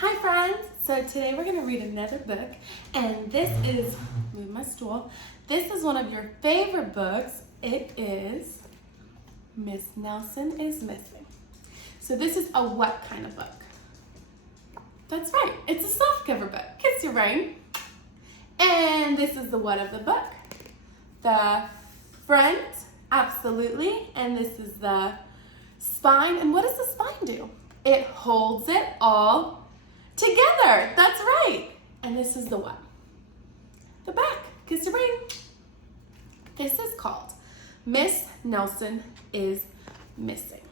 Hi friends! So today we're going to read another book, and this is, move my stool, this is one of your favorite books. It is Miss Nelson is Missing. So this is a what kind of book? That's right, it's a softcover book. Kiss your brain. And this is the what of the book. The front, absolutely, and this is the spine. And what does the spine do? It holds it all together. That's right. And this is the what? The back. Kiss your brain. This is called Miss Nelson is Missing.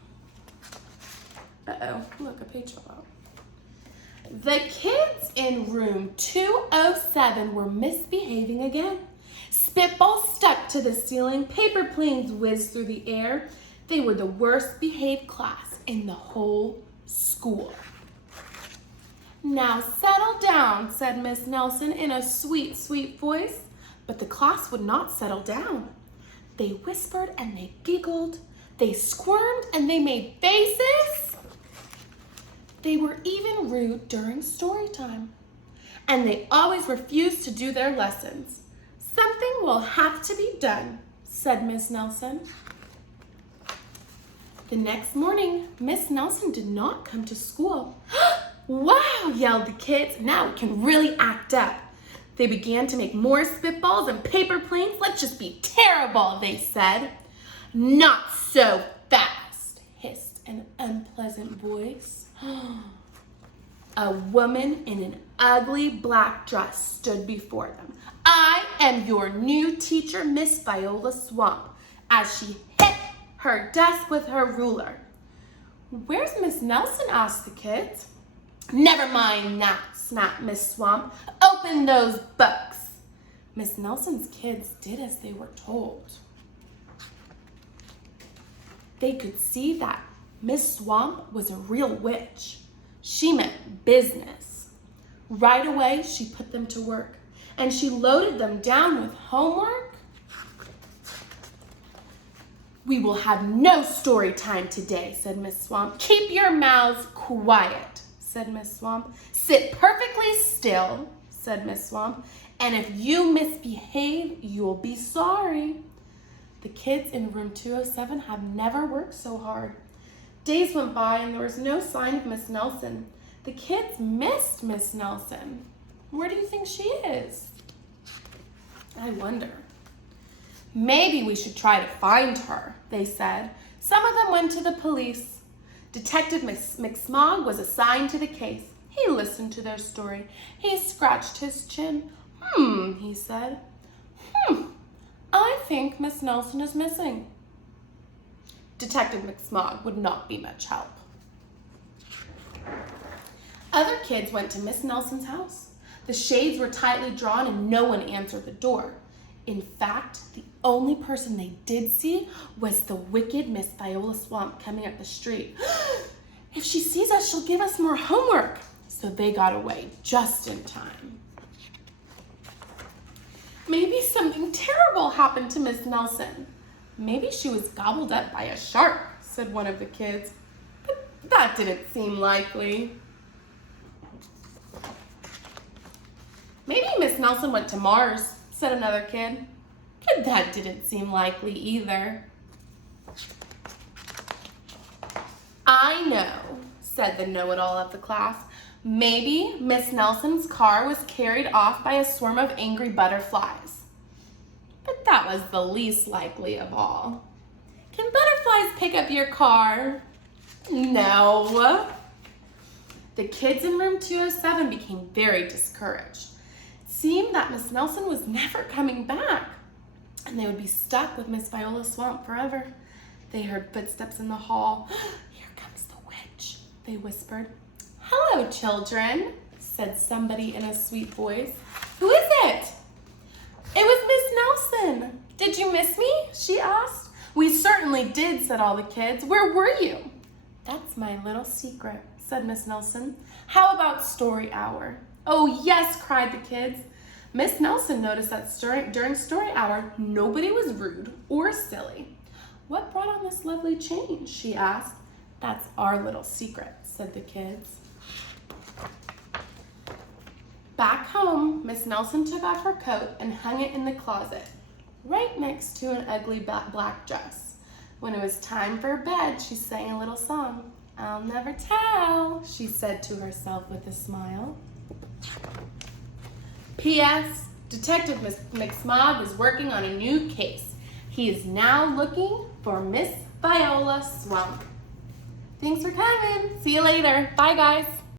Uh-oh, look, a page fell out. The kids in room 207 were misbehaving again. Spitballs stuck to the ceiling, paper planes whizzed through the air. They were the worst behaved class in the whole school. Now settle down, said Miss Nelson in a sweet, sweet voice. But the class would not settle down. They whispered and they giggled. They squirmed and they made faces. They were even rude during story time. And they always refused to do their lessons. Something will have to be done, said Miss Nelson. The next morning, Miss Nelson did not come to school. Wow, yelled the kids. Now we can really act up. They began to make more spitballs and paper planes. Let's just be terrible, they said. Not so fast, hissed an unpleasant voice. A woman in an ugly black dress stood before them. I am your new teacher, Miss Viola Swamp, as she hit her desk with her ruler. Where's Miss Nelson? Asked the kids. Never mind that, snapped Miss Swamp. Open those books. Miss Nelson's kids did as they were told. They could see that Miss Swamp was a real witch. She meant business. Right away, she put them to work, and she loaded them down with homework. We will have no story time today, said Miss Swamp. Keep your mouths quiet, said Miss Swamp. Sit perfectly still, said Miss Swamp. And if you misbehave, you'll be sorry. The kids in room 207 have never worked so hard. Days went by and there was no sign of Miss Nelson. The kids missed Miss Nelson. Where do you think she is? I wonder. Maybe we should try to find her, they said. Some of them went to the police. Detective McSmog was assigned to the case. He listened to their story. He scratched his chin. He said. I think Miss Nelson is missing. Detective McSmog would not be much help. Other kids went to Miss Nelson's house. The shades were tightly drawn and no one answered the door. In fact, the only person they did see was the wicked Miss Viola Swamp coming up the street. If she sees us, she'll give us more homework. So they got away just in time. Maybe something terrible happened to Miss Nelson. Maybe she was gobbled up by a shark, said one of the kids. But that didn't seem likely. Maybe Miss Nelson went to Mars, said another kid. But that didn't seem likely either. I know, said the know-it-all of the class. Maybe Miss Nelson's car was carried off by a swarm of angry butterflies. But that was the least likely of all. Can butterflies pick up your car? No. The kids in room 207 became very discouraged. It seemed that Miss Nelson was never coming back, and they would be stuck with Miss Viola Swamp forever. They heard footsteps in the hall. Here comes the witch, they whispered. Hello, children, said somebody in a sweet voice. Who is it? It was Miss Nelson. Did you miss me? She asked. We certainly did, said all the kids. Where were you? That's my little secret, said Miss Nelson. How about story hour? Oh, yes, cried the kids. Miss Nelson noticed that during story hour, nobody was rude or silly. What brought on this lovely change? She asked. That's our little secret, said the kids. Miss Nelson took off her coat and hung it in the closet, right next to an ugly black dress. When it was time for bed, she sang a little song. "I'll never tell," she said to herself with a smile. P.S. Detective McSmog is working on a new case. He is now looking for Miss Viola Swamp. Thanks for coming. See you later. Bye, guys.